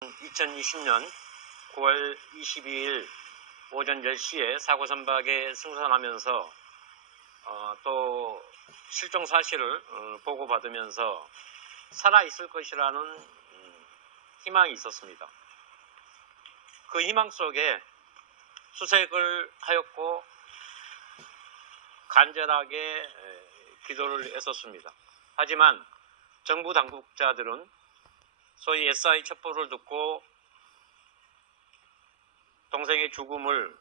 2020년 9월 22일 오전 10시에 사고 선박에 승선하면서 또 실종 사실을 보고받으면서 살아있을 것이라는 희망이 있었습니다. 그 희망 속에 수색을 하였고 간절하게 기도를 했었습니다. 하지만 정부 당국자들은 소위 SI 첩보를 듣고 동생의 죽음을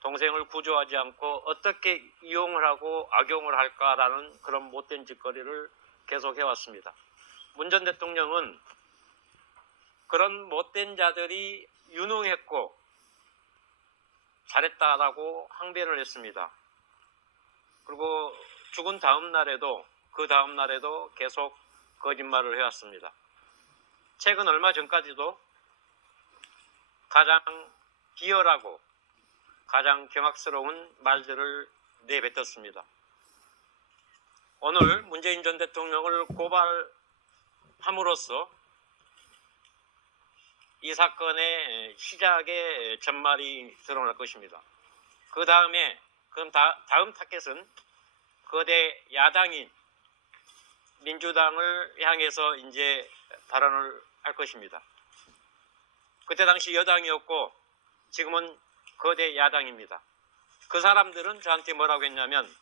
동생을 구조하지 않고 어떻게 이용을 하고 악용을 할까라는 그런 못된 짓거리를 계속해왔습니다. 문 전 대통령은 그런 못된 자들이 유능했고 잘했다라고 항변을 했습니다. 그리고 죽은 다음 날에도 계속 거짓말을 해왔습니다. 최근 얼마 전까지도 가장 비열하고 가장 경악스러운 말들을 내뱉었습니다. 오늘 문재인 전 대통령을 고발함으로써 이 사건의 시작의 전말이 드러날 것입니다. 다음 타겟은 거대 야당인 민주당을 향해서 이제 발언을 할 것입니다. 그때 당시 여당이었고 지금은 거대 야당입니다. 그 사람들은 저한테 뭐라고 했냐면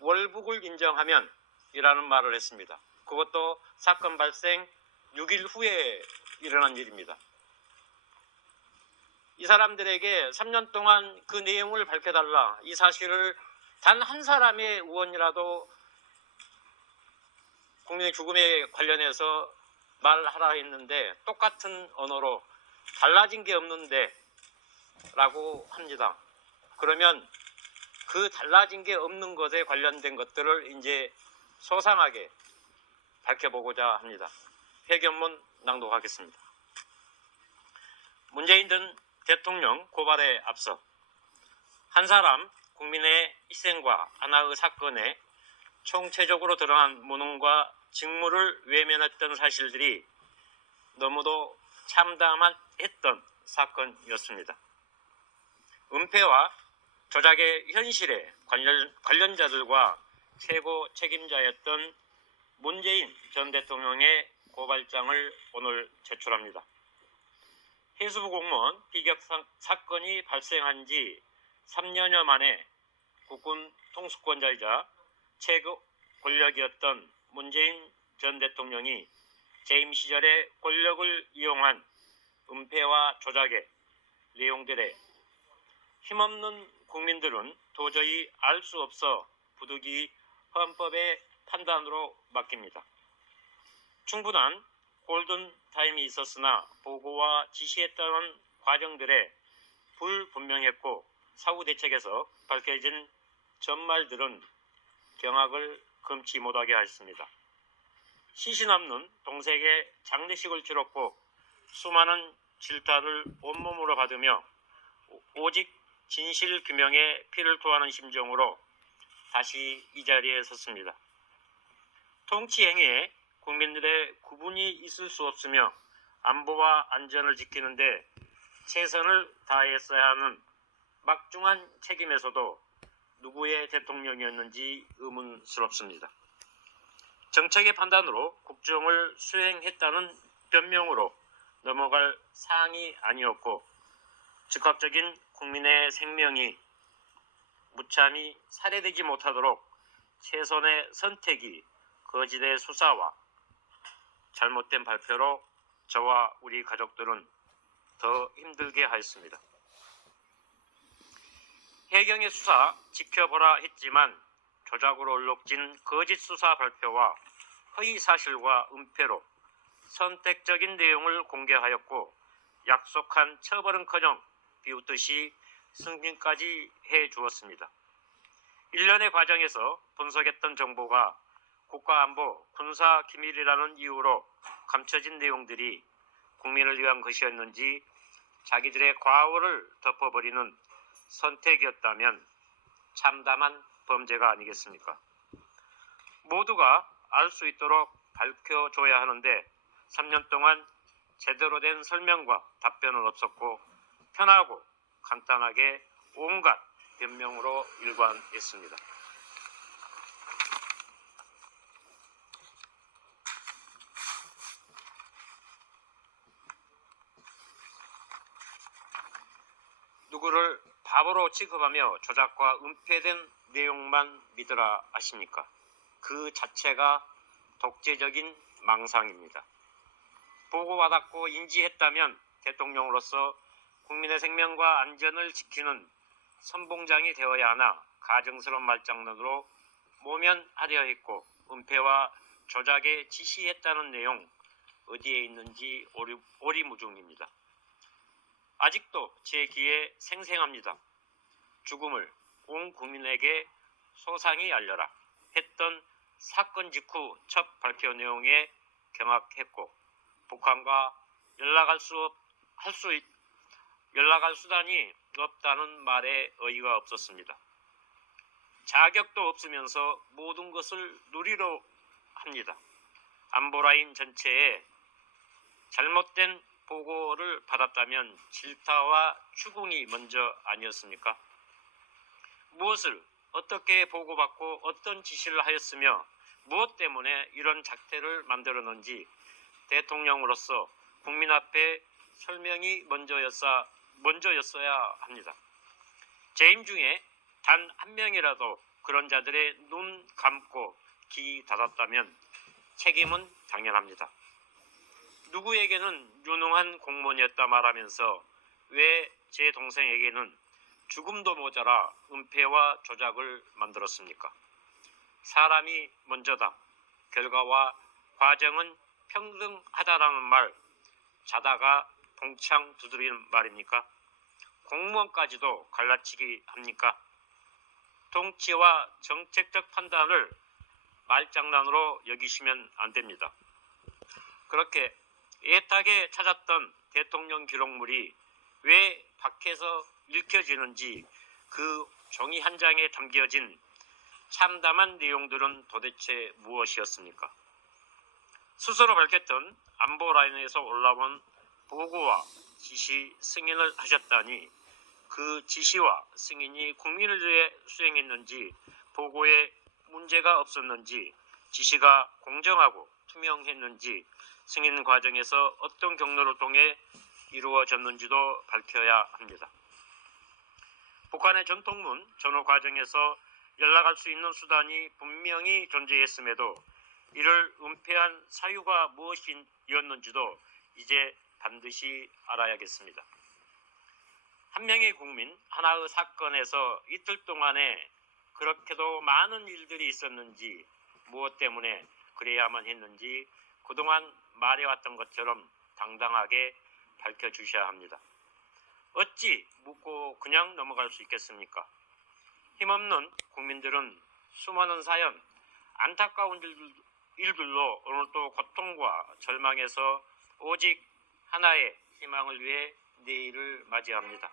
월북을 인정하면 이라는 말을 했습니다. 그것도 사건 발생 6일 후에 일어난 일입니다. 이 사람들에게 3년 동안 그 내용을 밝혀달라, 이 사실을 단 한 사람의 의원이라도 국민의 죽음에 관련해서 말하라 했는데 똑같은 언어로 달라진 게 없는데 라고 합니다. 그러면 그 달라진 게 없는 것에 관련된 것들을 이제 소상하게 밝혀보고자 합니다. 회견문 낭독하겠습니다. 문재인 전 대통령 고발에 앞서 한 사람 국민의 희생과 하나의 사건에 총체적으로 드러난 무능과 직무를 외면했던 사실들이 너무도 참담했던 사건이었습니다. 은폐와 조작의 현실에 관련자들과 최고 책임자였던 문재인 전 대통령의 고발장을 오늘 제출합니다. 해수부 공무원 비격 사건이 발생한 지 3년여 만에 국군 통수권자이자 최고 권력이었던 문재인 전 대통령이 재임 시절에 권력을 이용한 은폐와 조작의 내용들에 힘없는 국민들은 도저히 알 수 없어 부득이 헌법의 판단으로 맡깁니다. 충분한 골든타임이 있었으나 보고와 지시에 따른 과정들에 불분명했고 사후 대책에서 밝혀진 전말들은 경악을 금치 못하게 하였습니다. 시신 없는 동생의 장례식을 치렀고 수많은 질타를 온몸으로 받으며 오직 진실 규명에 피를 토하는 심정으로 다시 이 자리에 섰습니다. 통치 행위에 국민들의 구분이 있을 수 없으며 안보와 안전을 지키는데 최선을 다했어야 하는 막중한 책임에서도 누구의 대통령이었는지 의문스럽습니다. 정책의 판단으로 국정을 수행했다는 변명으로 넘어갈 사항이 아니었고 즉각적인 국민의 생명이 무참히 살해되지 못하도록 최선의 선택이 거짓의 수사와 잘못된 발표로 저와 우리 가족들은 더 힘들게 하였습니다. 해경의 수사 지켜보라 했지만 조작으로 얼룩진 거짓 수사 발표와 허위 사실과 은폐로 선택적인 내용을 공개하였고 약속한 처벌은커녕 비웃듯이 승진까지 해주었습니다. 1년의 과정에서 분석했던 정보가 국가안보, 군사기밀이라는 이유로 감춰진 내용들이 국민을 위한 것이었는지 자기들의 과오를 덮어버리는 선택이었다면 참담한 범죄가 아니겠습니까? 모두가 알 수 있도록 밝혀줘야 하는데 3년 동안 제대로 된 설명과 답변은 없었고 편하고 간단하게 온갖 변명으로 일관했습니다. 누구를 바보로 취급하며 조작과 은폐된 내용만 믿으라 하십니까? 그 자체가 독재적인 망상입니다. 보고받았고 인지했다면 대통령으로서 국민의 생명과 안전을 지키는 선봉장이 되어야 하나 가증스러운 말장난으로 모면하려 했고 은폐와 조작에 지시했다는 내용 어디에 있는지 오리무중입니다. 아직도 제 귀에 생생합니다. 죽음을 온 국민에게 소상히 알려라 했던 사건 직후 첫 발표 내용에 경악했고 북한과 연락할 수단이 없다는 말에 어이가 없었습니다. 자격도 없으면서 모든 것을 누리려 합니다. 안보라인 전체에 잘못된 보고를 받았다면 질타와 추궁이 먼저 아니었습니까? 무엇을 어떻게 보고받고 어떤 지시를 하였으며 무엇 때문에 이런 작태를 만들었는지 대통령으로서 국민 앞에 설명이 먼저였어야 합니다. 재임 중에 단 한 명이라도 그런 자들의 눈 감고 귀 닫았다면 책임은 당연합니다. 누구에게는 유능한 공무원이었다 말하면서 왜 제 동생에게는 죽음도 모자라 은폐와 조작을 만들었습니까? 사람이 먼저다. 결과와 과정은 평등하다라는 말 자다가 봉창 두드리는 말입니까? 공무원까지도 갈라치기 합니까? 통치와 정책적 판단을 말장난으로 여기시면 안 됩니다. 그렇게 애타게 찾았던 대통령 기록물이 왜 밖에서 읽혀지는지 그 종이 한 장에 담겨진 참담한 내용들은 도대체 무엇이었습니까? 스스로 밝혔던 안보라인에서 올라온 보고와 지시 승인을 하셨다니 그 지시와 승인이 국민을 위해 수행했는지 보고에 문제가 없었는지 지시가 공정하고 투명했는지 승인 과정에서 어떤 경로를 통해 이루어졌는지도 밝혀야 합니다. 북한의 전통문 전후 과정에서 연락할 수 있는 수단이 분명히 존재했음에도 이를 은폐한 사유가 무엇이었는지도 이제 반드시 알아야겠습니다. 한 명의 국민 하나의 사건에서 이틀 동안에 그렇게도 많은 일들이 있었는지 무엇 때문에 그래야만 했는지 그동안 말해왔던 것처럼 당당하게 밝혀주셔야 합니다. 어찌 묻고 그냥 넘어갈 수 있겠습니까? 힘없는 국민들은 수많은 사연, 안타까운 일들로 오늘도 고통과 절망에서 오직 하나의 희망을 위해 내일을 맞이합니다.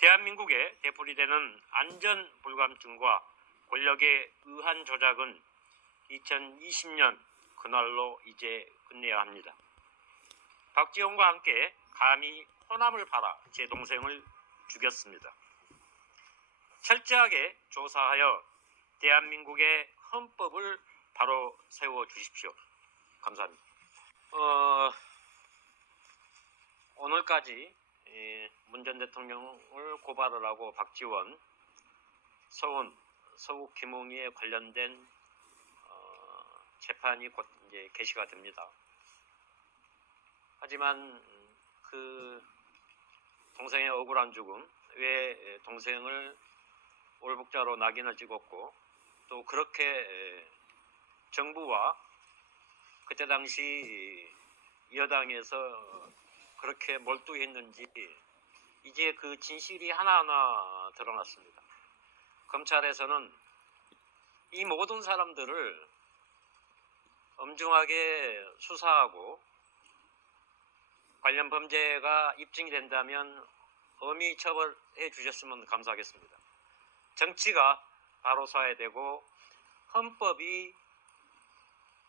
대한민국의 되풀이되는 안전불감증과 권력의 의한 조작은 2020년 그날로 이제 끝내야 합니다. 박지원과 함께 감히 호남을 팔아 제 동생을 죽였습니다. 철저하게 조사하여 대한민국의 헌법을 바로 세워주십시오. 감사합니다. 오늘까지 문 전 대통령을 고발을 하고 박지원, 서욱 김웅희에 관련된 재판이 곧 이제 개시가 됩니다. 하지만 그 동생의 억울한 죽음, 왜 동생을 올북자로 낙인을 찍었고 또 그렇게 정부와 그때 당시 여당에서 그렇게 몰두했는지 이제 그 진실이 하나하나 드러났습니다. 검찰에서는 이 모든 사람들을 엄중하게 수사하고 관련 범죄가 입증이 된다면 엄히 처벌해 주셨으면 감사하겠습니다. 정치가 바로 서야 되고 헌법이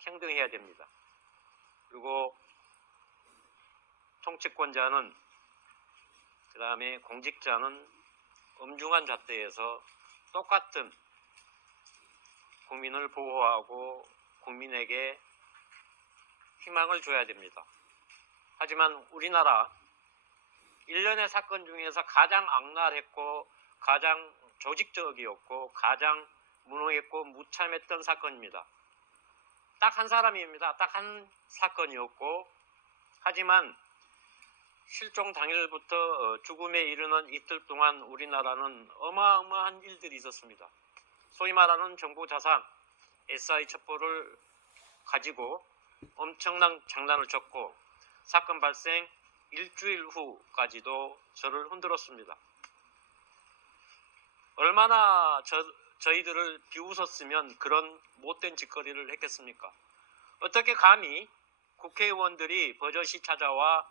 행동해야 됩니다. 그리고 통치권자는 그 다음에 공직자는 엄중한 잣대에서 똑같은 국민을 보호하고 국민에게 희망을 줘야 됩니다. 하지만 우리나라 일련의 사건 중에서 가장 악랄했고 가장 조직적이었고 가장 무능했고 무참했던 사건입니다. 딱 한 사람입니다. 딱 한 사건이었고 하지만 실종 당일부터 죽음에 이르는 이틀 동안 우리나라는 어마어마한 일들이 있었습니다. 소위 말하는 정부 자산 SI 첩보를 가지고 엄청난 장난을 쳤고 사건 발생 일주일 후까지도 저를 흔들었습니다. 얼마나 저희들을 비웃었으면 그런 못된 짓거리를 했겠습니까? 어떻게 감히 국회의원들이 버젓이 찾아와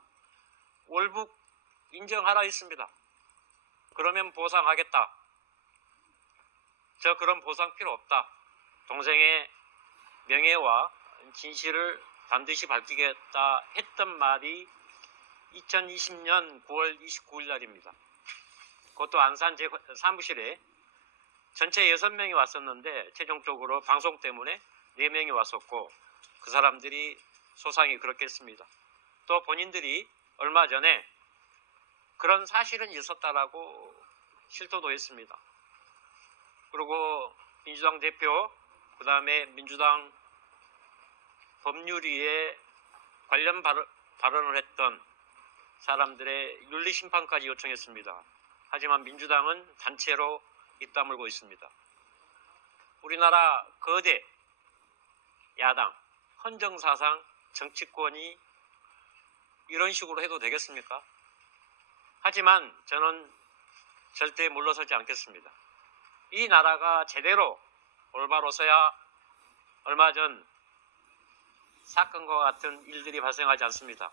월북 인정하라 했습니다. 그러면 보상하겠다. 저 그런 보상 필요 없다. 동생의 명예와 진실을 반드시 밝히겠다 했던 말이 2020년 9월 29일 날입니다. 그것도 안산 제 사무실에 전체 6명이 왔었는데 최종적으로 방송 때문에 4명이 왔었고 그 사람들이 소상히 그렇게 했습니다. 또 본인들이 얼마 전에 그런 사실은 있었다라고 실토도 했습니다. 그리고 민주당 대표, 그 다음에 민주당 법률위에 관련 발언을 했던 사람들의 윤리심판까지 요청했습니다. 하지만 민주당은 단체로 입 다물고 있습니다. 우리나라 거대 야당, 헌정사상 정치권이 이런 식으로 해도 되겠습니까? 하지만 저는 절대 물러서지 않겠습니다. 이 나라가 제대로 올바로 서야 얼마 전 사건과 같은 일들이 발생하지 않습니다.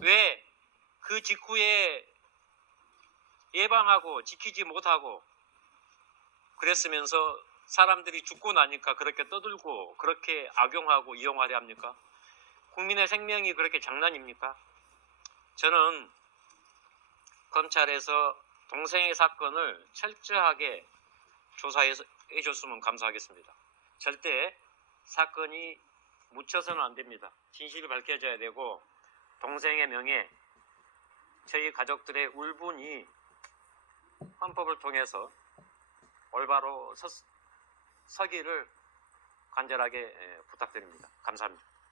왜 그 직후에 예방하고 지키지 못하고 그랬으면서 사람들이 죽고 나니까 그렇게 떠들고 그렇게 악용하고 이용하려 합니까? 국민의 생명이 그렇게 장난입니까? 저는 검찰에서 동생의 사건을 철저하게 조사해 줬으면 감사하겠습니다. 절대 사건이 묻혀서는 안 됩니다. 진실이 밝혀져야 되고 동생의 명예, 저희 가족들의 울분이 헌법을 통해서 올바로 서기를 간절하게 부탁드립니다. 감사합니다.